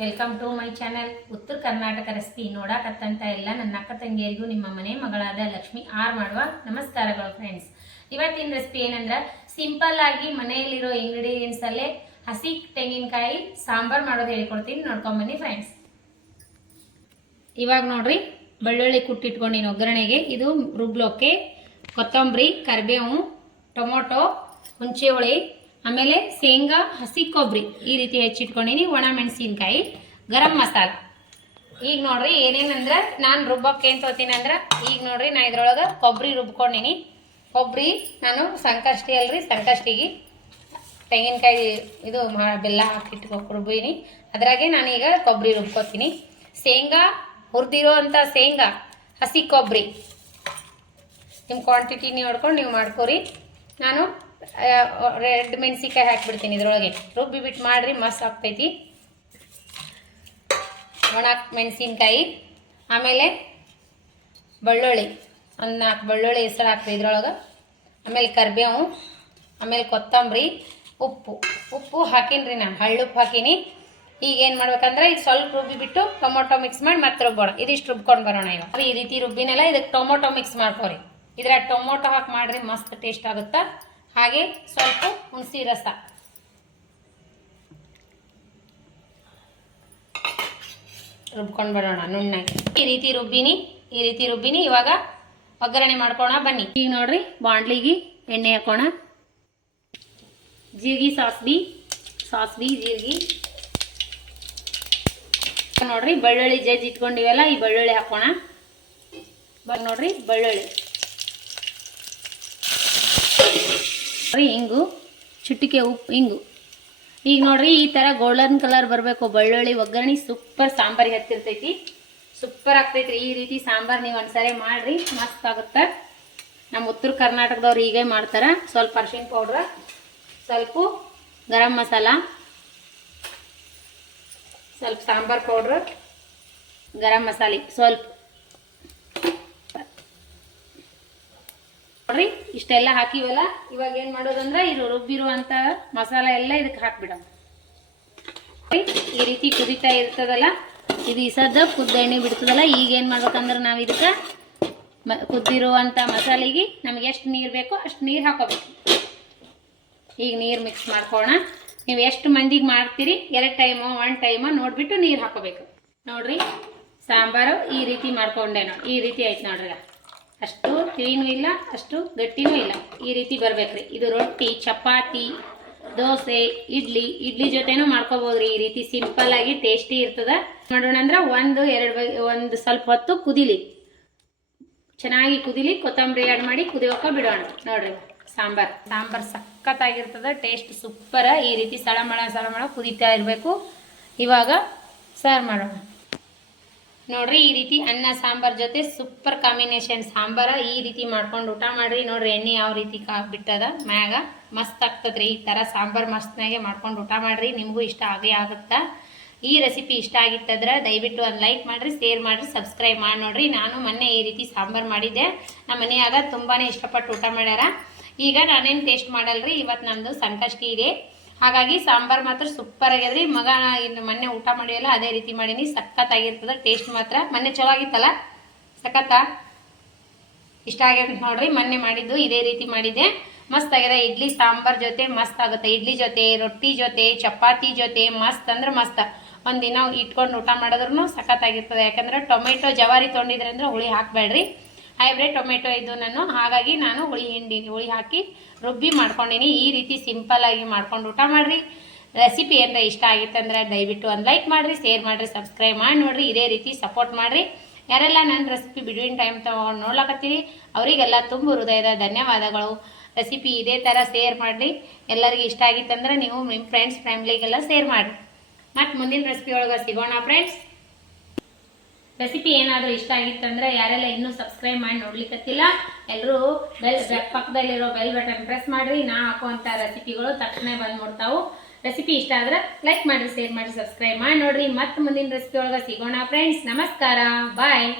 Welcome to my channel ಉತ್ತರ Karnataka recipe ನೋಡಕತ್ತಂತ ಎಲ್ಲ ನನ್ನ ಅಕ್ಕ ತಂಗಿಯರಿಗೂ ನಿಮ್ಮ ಮನೆ ಮಗಳಾದ ಲಕ್ಷ್ಮಿ ಆರ್ ಮಾಡುವ ನಮಸ್ಕಾರಗಳು ಫ್ರೆಂಡ್ಸ್. ಇವತ್ತಿನ ರೆಸಿಪಿ ಏನಂದ್ರೆ ಸಿಂಪಲ್ ಆಗಿ ಮನೆಯಲ್ಲಿರೋ ಇಂಗ್ರೀಡಿಯೆಂಟ್ಸ್ ಅಲ್ಲೇ ಹಸಿ ತೆಂಗಿನಕಾಯಿ ಸಾಂಬಾರ್ ಮಾಡೋದು ಹೇಳ್ಕೊಡ್ತೀನಿ, ನೋಡ್ಕೊಂಬನ್ನಿ ಫ್ರೆಂಡ್ಸ್. ಇವಾಗ ನೋಡ್ರಿ, ಬೆಳ್ಳುಳ್ಳಿ ಕುಟ್ಟಿಟ್ಕೊಂಡಿನಿ ಒಗ್ಗರಣೆಗೆ. ಇದು ರುಬ್ಲೋಕೆ ಕೊತ್ತಂಬರಿ, ಕರಿಬೇವು, ಟೊಮೊಟೊ, ಹುಣಸೆ ಹುಳಿ, ಆಮೇಲೆ ಶೇಂಗಾ, ಹಸಿ ಕೊಬ್ಬರಿ ಈ ರೀತಿ ಹೆಚ್ಚಿಟ್ಕೊಂಡಿನಿ, ಒಣ ಮೆಣಸಿನ್ಕಾಯಿ, ಗರಂ ಮಸಾಲ. ಈಗ ನೋಡ್ರಿ ಏನೇನಂದ್ರೆ ನಾನು ರುಬ್ಬಕ್ಕೆ ಏನು ತೊಗೋತೀನಿ ಅಂದ್ರೆ, ಈಗ ನೋಡ್ರಿ ನಾ ಇದ್ರೊಳಗೆ ಕೊಬ್ಬರಿ ರುಬ್ಕೊಂಡಿನಿ. ಕೊಬ್ಬರಿ ನಾನು ಸಂಕಷ್ಟಿ ಅಲ್ರಿ, ಸಂಕಷ್ಟಿಗೆ ತೆಂಗಿನಕಾಯಿ ಇದು ಬೆಲ್ಲ ಹಾಕಿಟ್ಟು ರುಬ್ಬಿನಿ, ಅದ್ರಾಗೆ ನಾನೀಗ ಕೊಬ್ಬರಿ ರುಬ್ಕೋತೀನಿ. ಶೇಂಗಾ ಹುರಿದಿರೋ ಅಂಥ ಶೇಂಗಾ, ಹಸಿ ಕೊಬ್ಬರಿ ನಿಮ್ಮ ಕ್ವಾಂಟಿಟಿ ನೋಡ್ಕೊಂಡು ನೀವು ಮಾಡ್ಕೊರಿ. ನಾನು ರೆಡ್ ಮೆಣಸಿನ್ಕಾಯಿ ಹಾಕಿಬಿಡ್ತೀನಿ ಇದ್ರೊಳಗೆ, ರುಬ್ಬಿ ಬಿಟ್ಟು ಮಾಡ್ರಿ ಮಸ್ತ್ ಆಗ್ತೈತಿ. ಒಣ ಮೆಣಸಿನ್ಕಾಯಿ, ಆಮೇಲೆ ಬೆಳ್ಳುಳ್ಳಿ ಒಂದು 4 ಬೆಳ್ಳುಳ್ಳಿ ಹೆಸರು ಹಾಕ್ತೀವಿ ಇದ್ರೊಳಗೆ, ಆಮೇಲೆ ಕರಿಬೇವು, ಆಮೇಲೆ ಕೊತ್ತಂಬರಿ, ಉಪ್ಪು ಹಾಕಿನ್ರಿ, ನಾನು ಹಳ್ಳುಪ್ಪು ಹಾಕೀನಿ. ಈಗ ಏನು ಮಾಡ್ಬೇಕಂದ್ರೆ ಇದು ಸ್ವಲ್ಪ ರುಬ್ಬಿ ಬಿಟ್ಟು ಟೊಮೊಟೊ ಮಿಕ್ಸ್ ಮಾಡಿ ಮತ್ತೆ ರುಬ್ಬೋಣ. ಇದಿಷ್ಟು ರುಬ್ಕೊಂಡು ಬರೋಣ. ಇವಾಗ ಈ ರೀತಿ ರುಬ್ಬಿನೆಲ್ಲ ಇದಕ್ಕೆ ಟೊಮೊಟೊ ಮಿಕ್ಸ್ ಮಾಡ್ಕೊರಿ. ಇದ್ರ ಟೊಮೊಟೊ ಹಾಕಿ ಮಾಡ್ರಿ ಮಸ್ತ್ ಟೇಸ್ಟ್ ಆಗುತ್ತೆ. ಹಾಗೆ ಸ್ವಲ್ಪ ಹುಣಸಿ ರಸ, ರುಬ್ಕೊಂಡು ಬರೋಣ ನುಣ್ಣಗೆ. ಈ ರೀತಿ ರುಬ್ಬಿನಿ. ಇವಾಗ ಒಗ್ಗರಣೆ ಮಾಡ್ಕೋಣ ಬನ್ನಿ. ಈಗ ನೋಡ್ರಿ, ಬಾಂಡ್ಲಿಗೆ ಎಣ್ಣೆ ಹಾಕೋಣ. ಜೀರಿಗೆ, ಸಾಸ್ವಿ ಜೀರಿಗೆ ನೋಡ್ರಿ. ಬೆಳ್ಳುಳ್ಳಿ ಜಜ್ಜಿ ಇಟ್ಕೊಂಡಿವೆಲ್ಲ, ಈ ಬೆಳ್ಳುಳ್ಳಿ ಹಾಕೋಣ. ನೋಡ್ರಿ ಬೆಳ್ಳುಳ್ಳಿ, ಹಿಂಗು, ಚುಟ್ಟಿಗೆ ಉಪ್ಪು, ಹಿಂಗು. ಈಗ ನೋಡ್ರಿ ಈ ಥರ ಗೋಲ್ಡನ್ ಕಲರ್ ಬರಬೇಕು ಬೆಳ್ಳುಳ್ಳಿ ಒಗ್ಗರಣೆ. ಸೂಪರ್ ಸಾಂಬಾರಿಗೆ ಹತ್ತಿರ್ತೈತಿ, ಸೂಪರ್ ಆಗ್ತೈತ್ರಿ. ಈ ರೀತಿ ಸಾಂಬಾರು ನೀವು ಒಂದ್ಸರಿ ಮಾಡ್ರಿ, ಮಸ್ತ್ ಆಗುತ್ತೆ. ನಮ್ಮ ಉತ್ತರ ಕರ್ನಾಟಕದವ್ರು ಹೀಗೆ ಮಾಡ್ತಾರೆ. ಸ್ವಲ್ಪ ಅರಿಶಿನ ಪೌಡ್ರ್, ಸ್ವಲ್ಪ ಗರಂ ಮಸಾಲ, ಸ್ವಲ್ಪ ಸಾಂಬಾರು ಪೌಡ್ರ್, ಗರಂ ಮಸಾಲೆ ಸ್ವಲ್ಪ ನೋಡ್ರಿ. ಇಷ್ಟೆಲ್ಲ ಹಾಕಿವಲ್ಲ, ಇವಾಗ ಏನು ಮಾಡೋದಂದ್ರೆ ಇದು ರುಬ್ಬಿರುವಂಥ ಮಸಾಲ ಎಲ್ಲ ಇದಕ್ಕೆ ಹಾಕ್ಬಿಡೋಣ. ಈ ರೀತಿ ಕುದಿತಾ ಇರ್ತದಲ್ಲ, ಇದು ಇಸದ ಕುದ್ದ ಎಣ್ಣೆ ಬಿಡ್ತದಲ್ಲ. ಈಗ ಏನು ಮಾಡ್ಬೇಕಂದ್ರೆ ನಾವು ಇದಕ್ಕೆ ಕುದ್ದಿರುವಂಥ ಮಸಾಲೆಗೆ ನಮಗೆ ಎಷ್ಟು ನೀರು ಬೇಕೋ ಅಷ್ಟು ನೀರು ಹಾಕೋಬೇಕು. ಈಗ ನೀರು ಮಿಕ್ಸ್ ಮಾಡ್ಕೊಳ್ಳೋಣ. ನೀವು ಎಷ್ಟು ಮಂದಿಗೆ ಮಾಡ್ತೀರಿ, 2 ಟೈಮೋ 1 ಟೈಮೋ ನೋಡಿಬಿಟ್ಟು ನೀರು ಹಾಕೋಬೇಕು. ನೋಡ್ರಿ ಸಾಂಬಾರು ಈ ರೀತಿ ಮಾಡ್ಕೊಂಡೆ ನೋಡಿ. ಈ ರೀತಿ ಆಯ್ತು ನೋಡ್ರಿ. ಅಷ್ಟು ತಿಳಿನೂ ಇಲ್ಲ, ಅಷ್ಟು ಗಟ್ಟಿನೂ ಇಲ್ಲ. ಈ ರೀತಿ ಬರ್ಬೇಕ್ರಿ. ಇದು ರೊಟ್ಟಿ, ಚಪಾತಿ, ದೋಸೆ, ಇಡ್ಲಿ ಜೊತೆನೂ ಮಾಡ್ಕೋಬೋದ್ರಿ. ಈ ರೀತಿ ಸಿಂಪಲ್ ಆಗಿ ಟೇಸ್ಟಿ ಇರ್ತದ. ಮಾಡೋಣ ಅಂದ್ರೆ ಒಂದು ಸ್ವಲ್ಪ ಹೊತ್ತು ಕುದಿಲಿ, ಚೆನ್ನಾಗಿ ಕುದಿಲಿ. ಕೊತ್ತಂಬರಿ ಆ್ಯಡ್ ಮಾಡಿ ಕುದಿಯೋಕೆ ಬಿಡೋಣ. ನೋಡ್ರಿ ಸಾಂಬಾರ್ ಸಖತ್ತಾಗಿರ್ತದ, ಟೇಸ್ಟ್ ಸೂಪರ. ಈ ರೀತಿ ಸಳಮಳ ಕುದಿತಾ ಇರಬೇಕು. ಇವಾಗ ಸರ್ವ್ ಮಾಡೋಣ. ನೋಡ್ರಿ ಈ ರೀತಿ ಅನ್ನ ಸಾಂಬಾರ್ ಜೊತೆ ಸೂಪರ್ ಕಾಂಬಿನೇಷನ್ ಸಾಂಬಾರ. ಈ ರೀತಿ ಮಾಡ್ಕೊಂಡು ಊಟ ಮಾಡ್ರಿ. ನೋಡ್ರಿ ಎಣ್ಣೆ ಯಾವ ರೀತಿ ಬಿಟ್ಟದ ಮ್ಯಾಗ, ಮಸ್ತ್ ಆಗ್ತದ್ರಿ. ಈ ಥರ ಸಾಂಬಾರ್ ಮಸ್ತ್ನಾಗೆ ಮಾಡ್ಕೊಂಡು ಊಟ ಮಾಡ್ರಿ, ನಿಮಗೂ ಇಷ್ಟ ಆಗೇ ಆಗುತ್ತಾ. ಈ ರೆಸಿಪಿ ಇಷ್ಟ ಆಗಿತ್ತಂದ್ರೆ ದಯವಿಟ್ಟು ಒಂದು ಲೈಕ್ ಮಾಡಿರಿ, ಶೇರ್ ಮಾಡಿರಿ, ಸಬ್ಸ್ಕ್ರೈಬ್ ಮಾಡಿ ನೋಡ್ರಿ. ನಾನು ಮೊನ್ನೆ ಈ ರೀತಿ ಸಾಂಬಾರು ಮಾಡಿದ್ದೆ, ನಮ್ಮ ಮನೆಯಾಗ ತುಂಬಾ ಇಷ್ಟಪಟ್ಟು ಊಟ ಮಾಡ್ಯಾರ. ಈಗ ನಾನೇನು ಟೇಸ್ಟ್ ಮಾಡಲ್ರಿ, ಇವತ್ತು ನಮ್ಮದು ಸಂಕಷ್ಟಿ ಇದೆ, ಹಾಗಾಗಿ ಸಾಂಬಾರು ಮಾತ್ರ ಸೂಪರ್ ಆಗ್ಯದ್ರಿ. ಮಗ ಇನ್ನು ಮೊನ್ನೆ ಊಟ ಮಾಡಿಯಲ್ಲ ಅದೇ ರೀತಿ ಮಾಡೀನಿ, ಸಖತ್ತಾಗಿರ್ತದೆ. ಟೇಸ್ಟ್ ಮಾತ್ರ ಮೊನ್ನೆ ಚಲೋ ಆಗಿತ್ತಲ್ಲ, ಸಖತ್ತ ಇಷ್ಟ ಆಗ್ಯದ ನೋಡ್ರಿ. ಮೊನ್ನೆ ಮಾಡಿದ್ದು ಇದೇ ರೀತಿ ಮಾಡಿದ್ದೆ, ಮಸ್ತ್ ಆಗ್ಯದ. ಇಡ್ಲಿ ಸಾಂಬಾರ್ ಜೊತೆ ಮಸ್ತ್ ಆಗುತ್ತೆ. ಇಡ್ಲಿ ಜೊತೆ, ರೊಟ್ಟಿ ಜೊತೆ, ಚಪಾತಿ ಜೊತೆ ಮಸ್ತ್ ಅಂದ್ರೆ ಮಸ್ತ್. ಒಂದಿನ ಇಟ್ಕೊಂಡು ಊಟ ಮಾಡಿದ್ರೂ ಸಖತ್ತಾಗಿರ್ತದೆ. ಯಾಕಂದ್ರೆ ಟೊಮೆಟೊ ಜವಾರಿ ತೊಗೊಂಡಿದ್ರೆ ಅಂದ್ರೆ ಹುಳಿ ಹಾಕಬೇಡ್ರಿ, ಹೈಬ್ರಿಡ್ ಟೊಮೆಟೊ ಇದು ನಾನು, ಹಾಗಾಗಿ ನಾನು ಹುಳಿ ಹಾಕಿ ರುಬ್ಬಿ ಮಾಡ್ಕೊಂಡಿನಿ. ಈ ರೀತಿ ಸಿಂಪಲ್ ಆಗಿ ಮಾಡ್ಕೊಂಡು ಊಟ ಮಾಡ್ರಿ. ರೆಸಿಪಿ ಏನಾರ ಇಷ್ಟ ಆಗಿತ್ತಂದ್ರೆ ದಯವಿಟ್ಟು ಒಂದು ಲೈಕ್ ಮಾಡಿರಿ, ಶೇರ್ ಮಾಡಿರಿ, ಸಬ್ಸ್ಕ್ರೈಬ್ ಮಾಡಿ ನೋಡ್ರಿ. ಇದೇ ರೀತಿ ಸಪೋರ್ಟ್ ಮಾಡಿರಿ. ಯಾರೆಲ್ಲ ನನ್ನ ರೆಸಿಪಿ ಬಿಟ್ವೀನ್ ಟೈಮ್ ತೊಗೊಂಡು ನೋಡ್ಲಕತ್ತೀರಿ ಅವರಿಗೆಲ್ಲ ತುಂಬ ಹೃದಯದ ಧನ್ಯವಾದಗಳು. ರೆಸಿಪಿ ಇದೇ ಥರ ಶೇರ್ ಮಾಡಿರಿ. ಎಲ್ಲರಿಗೂ ಇಷ್ಟ ಆಗಿತ್ತಂದ್ರೆ ನೀವು ನಿಮ್ಮ ಫ್ರೆಂಡ್ಸ್ ಫ್ಯಾಮ್ಲಿಗೆಲ್ಲ ಶೇರ್ ಮಾಡಿರಿ. ಮತ್ತು ಮುಂದಿನ ರೆಸಿಪಿ ಒಳಗೆ ಸಿಗೋಣ ಫ್ರೆಂಡ್ಸ್. ರೆಸಿಪಿ ಏನಾದರೂ ಇಷ್ಟ ಆಗಿತ್ತಂದ್ರೆ ಯಾರೆಲ್ಲ ಇನ್ನೂ ಸಬ್ಸ್ಕ್ರೈಬ್ ಮಾಡಿ ನೋಡ್ಲಿಕ್ಕತ್ತಿಲ್ಲ ಎಲ್ಲರೂ ಪಕ್ಕದಲ್ಲಿರೋ ಬೆಲ್ ಬಟನ್ ಪ್ರೆಸ್ ಮಾಡಿರಿ. ನಾ ಹಾಕುವಂಥ ರೆಸಿಪಿಗಳು ತಕ್ಷಣ ಬಂದ್ಬಿಡ್ತಾವು. ರೆಸಿಪಿ ಇಷ್ಟ ಆದ್ರೆ ಲೈಕ್ ಮಾಡಿರಿ, ಶೇರ್ ಮಾಡಿ, ಸಬ್ಸ್ಕ್ರೈಬ್ ಮಾಡಿ ನೋಡ್ರಿ. ಮತ್ತೆ ಮುಂದಿನ ರೆಸಿಪಿ ಒಳಗೆ ಸಿಗೋಣ ಫ್ರೆಂಡ್ಸ್. ನಮಸ್ಕಾರ, ಬಾಯ್.